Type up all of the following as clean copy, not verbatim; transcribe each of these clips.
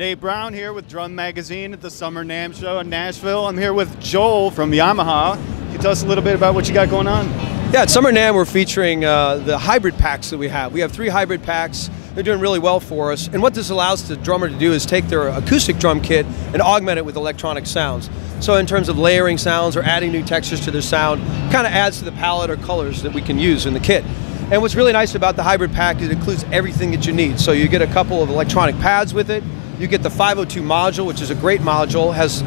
Nate Brown here with Drum Magazine at the Summer Namm Show in Nashville. I'm here with Joel from Yamaha. Can you tell us a little bit about what you got going on? Yeah, at Summer Namm we're featuring the hybrid packs that we have. We have 3 hybrid packs. They're doing really well for us. And what this allows the drummer to do is take their acoustic drum kit and augment it with electronic sounds. So in terms of layering sounds or adding new textures to their sound, kind of adds to the palette or colors that we can use in the kit. And what's really nice about the hybrid pack is it includes everything that you need. So you get a couple of electronic pads with it. You get the 502 module, which is a great module, has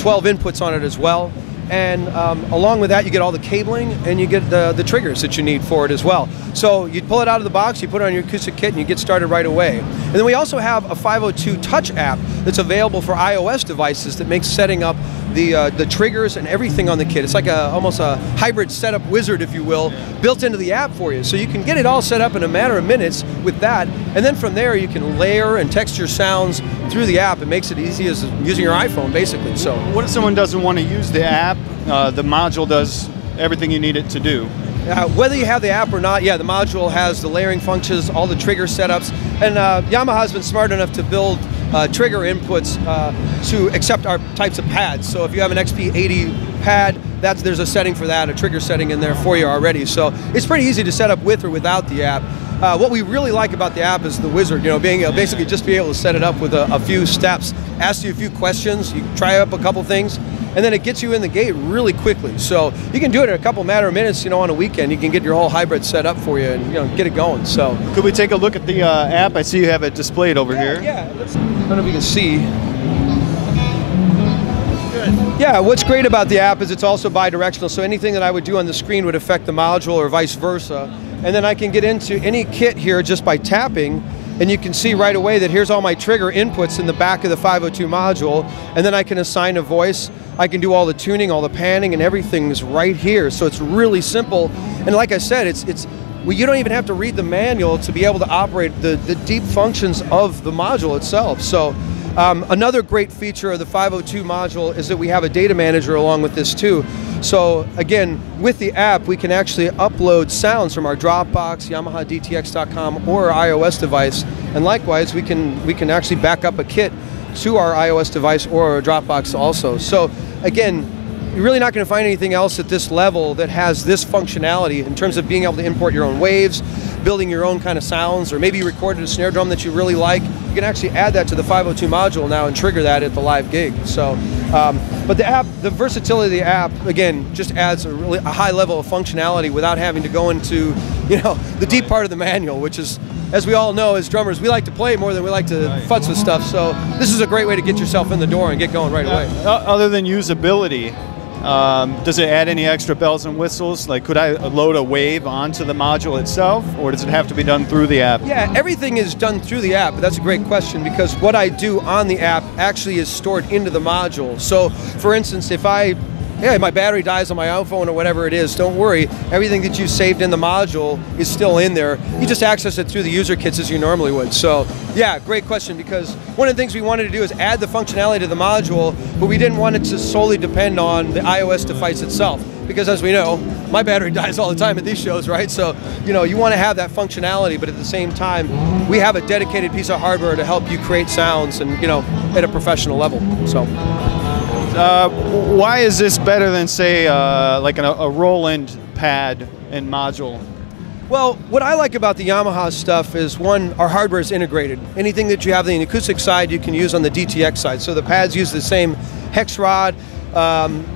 12 inputs on it as well. And along with that, you get all the cabling and you get the triggers that you need for it as well. So you pull it out of the box, you put it on your acoustic kit, and you get started right away. And then we also have a 502 Touch app that's available for iOS devices that makes setting up the triggers and everything on the kit. It's like almost a hybrid setup wizard, if you will, built into the app for you. So you can get it all set up in a matter of minutes with that, and then from there you can layer and texture sounds through the app. It makes it easy as using your iPhone, basically. So what if someone doesn't want to use the app? The module does everything you need it to do. Whether you have the app or not, yeah, the module has the layering functions, all the trigger setups, and Yamaha's been smart enough to build trigger inputs to accept our types of pads. So if you have an XP80 pad, there's a setting for that, a trigger setting in there for you already. So it's pretty easy to set up with or without the app. What we really like about the app is the wizard, being basically just be able to set it up with a few steps, ask you a few questions, you try up a couple things, and then it gets you in the gate really quickly. So you can do it in a couple matter of minutes, on a weekend. You can get your whole hybrid set up for you and get it going. So could we take a look at the app? I see you have it displayed over here. Yeah, I don't know if you can see. Yeah, what's great about the app is it's also bi-directional, so anything that I would do on the screen would affect the module or vice versa. And then I can get into any kit here just by tapping, and you can see right away that here's all my trigger inputs in the back of the 502 module, and then I can assign a voice. I can do all the tuning, all the panning, and everything is right here. So it's really simple. And like I said, you don't even have to read the manual to be able to operate the deep functions of the module itself. So another great feature of the 502 module is that we have a data manager along with this too. So again, with the app, we can actually upload sounds from our Dropbox, Yamaha DTX.com, or our iOS device. And likewise, we can actually back up a kit to our iOS device or our Dropbox also. So again, you're really not going to find anything else at this level that has this functionality in terms of being able to import your own waves, building your own kind of sounds, or maybe you recorded a snare drum that you really like. You can actually add that to the 502 module now and trigger that at the live gig. So, but the app, the versatility of the app, again, just adds a high level of functionality without having to go into, the deep part of the manual, which is, as we all know as drummers, we like to play more than we like to futz with stuff. So this is a great way to get yourself in the door and get going right away. Other than usability, does it add any extra bells and whistles? Like, could I load a wave onto the module itself, or does it have to be done through the app? Yeah, everything is done through the app, but that's a great question because what I do on the app actually is stored into the module. So, for instance, if my battery dies on my iPhone or whatever it is, don't worry. Everything that you saved in the module is still in there. You just access it through the user kits as you normally would. So, yeah, great question, because one of the things we wanted to do is add the functionality to the module, but we didn't want it to solely depend on the iOS device itself. Because as we know, my battery dies all the time at these shows, right? So, you want to have that functionality, but at the same time, we have a dedicated piece of hardware to help you create sounds and, at a professional level, so. Why is this better than, say, like a Roland pad and module? Well, what I like about the Yamaha stuff is, one, our hardware is integrated. Anything that you have on the acoustic side, you can use on the DTX side. So the pads use the same hex rod,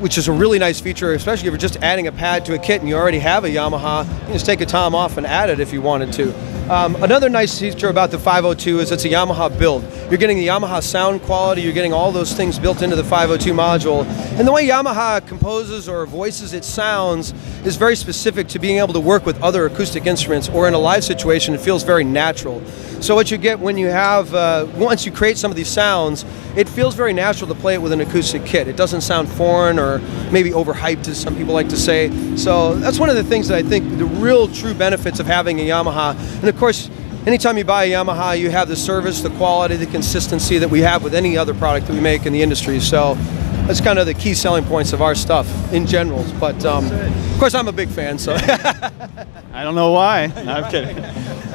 which is a really nice feature, especially if you're just adding a pad to a kit and you already have a Yamaha. You can just take a tom off and add it if you wanted to. Another nice feature about the 502 is it's a Yamaha build. You're getting the Yamaha sound quality, you're getting all those things built into the 502 module. And the way Yamaha composes or voices its sounds is very specific to being able to work with other acoustic instruments, or in a live situation, it feels very natural. So what you get when you have, once you create some of these sounds, it feels very natural to play it with an acoustic kit. It doesn't sound foreign or maybe overhyped, as some people like to say. So that's one of the things that I think the real true benefits of having a Yamaha. And of course, anytime you buy a Yamaha, you have the service, the quality, the consistency that we have with any other product that we make in the industry. So that's kind of the key selling points of our stuff in general. But of course, I'm a big fan, so. I don't know why. No, I'm kidding.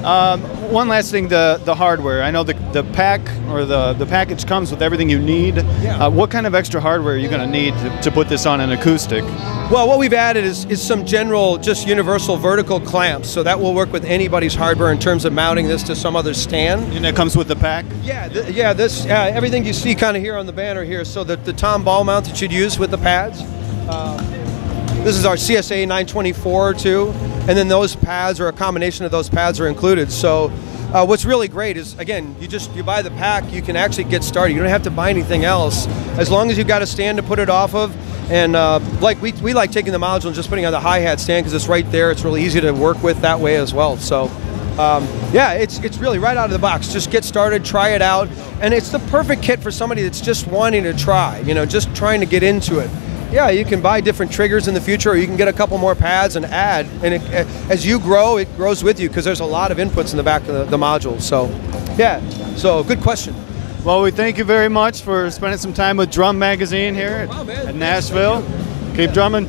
One last thing, the hardware. I know the pack or the package comes with everything you need. Yeah. What kind of extra hardware are you going to need to put this on an acoustic? Well, what we've added is some general, just universal vertical clamps, so that will work with anybody's hardware in terms of mounting this to some other stand. And it comes with the pack? Yeah, this everything you see kind of here on the banner here, so that the tom ball mount that you'd use with the pads. This is our CSA 924 too, and then those pads, or a combination of those pads, are included. So what's really great is, again, you buy the pack, you can actually get started. You don't have to buy anything else, as long as you've got a stand to put it off of. And like we like taking the module and just putting it on the hi-hat stand, because it's right there. It's really easy to work with that way as well. So yeah, it's really right out of the box. Just get started, try it out, and it's the perfect kit for somebody that's just wanting to try, you know, just trying to get into it. Yeah, you can buy different triggers in the future, or you can get a couple more pads and add. And as you grow, it grows with you, because there's a lot of inputs in the back of the module. So, yeah, so good question. Well, we thank you very much for spending some time with Drum Magazine here at Nashville. Keep drumming.